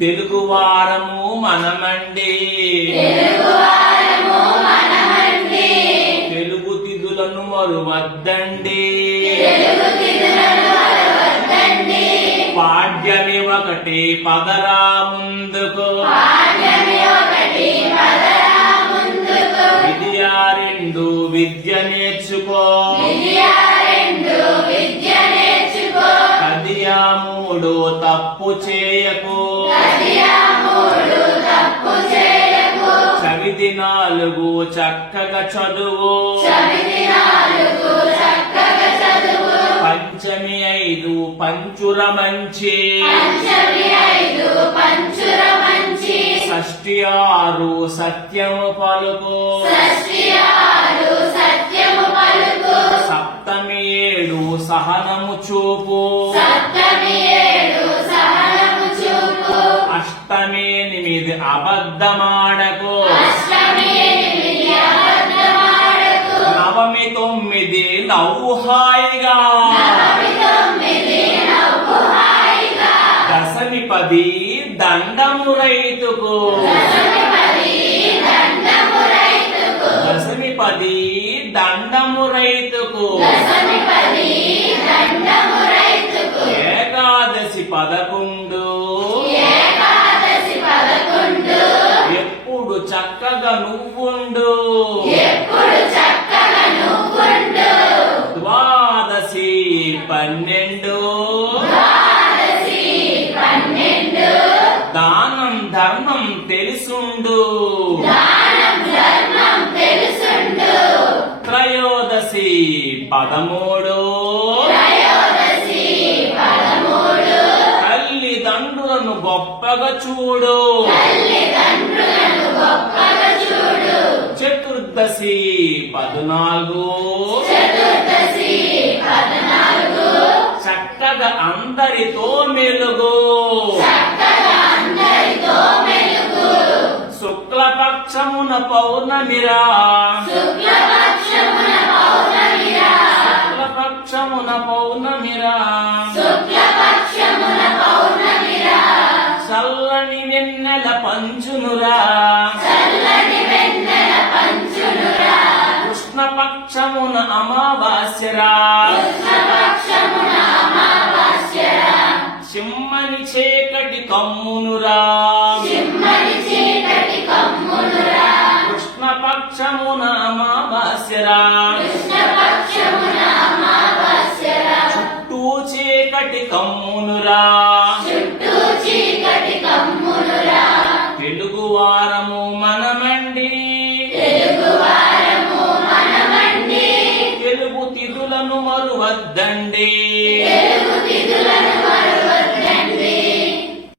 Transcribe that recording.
తెలుగు వారము మనమండి, తెలుగు తిథులను మరువద్దండి, పాడ్యమి ఒకటి పదరా ముందుకు, విద్య రెండు విద్య నేర్చుకో, కదియా మూడు తప్పు చేయకు, చవితి నాలుగు చక్కగా చదువు, పంచమి ఐదు పంచుర మంచి, షష్ఠి ఆరు సత్యము పలుకు, సప్తమి ఏడు సహనము చూపు, అష్టమి ఎనిమిది అబద్ధమాడకు, నవమి తొమ్మిది నవ్వు హాయిగా, దశమి పది దండము రైతుకు, దశమి పది దండము రైతుకు, ఏకాదశి 11 ఎప్పుడు చక్కగా నువ్వుండు, ద్వాదశి 12 దానం ధర్మం తెలుసుండు, త్రయోదశి 13 తల్లిదండ్రులను గొప్పగా చూడు, చతుర్దశి 14 చక్కగా అందరితో మెలుగు, శుక్లపక్షమున పౌర్ణమిరా, శుక్లపక్షమున పౌర్ణమిరా, చల్లని వెన్నెల పంచునురా, కృష్ణపక్షమున అమావాస్యరా, సిమ్మని చీకటి కమ్మునురా, కృష్ణపక్షమున అమావాస్యరా, చుట్టూ చీకటి కమ్మునురా, తెలుగు వారము మనమండి, తెలుగు తిథులను మరువద్దండి.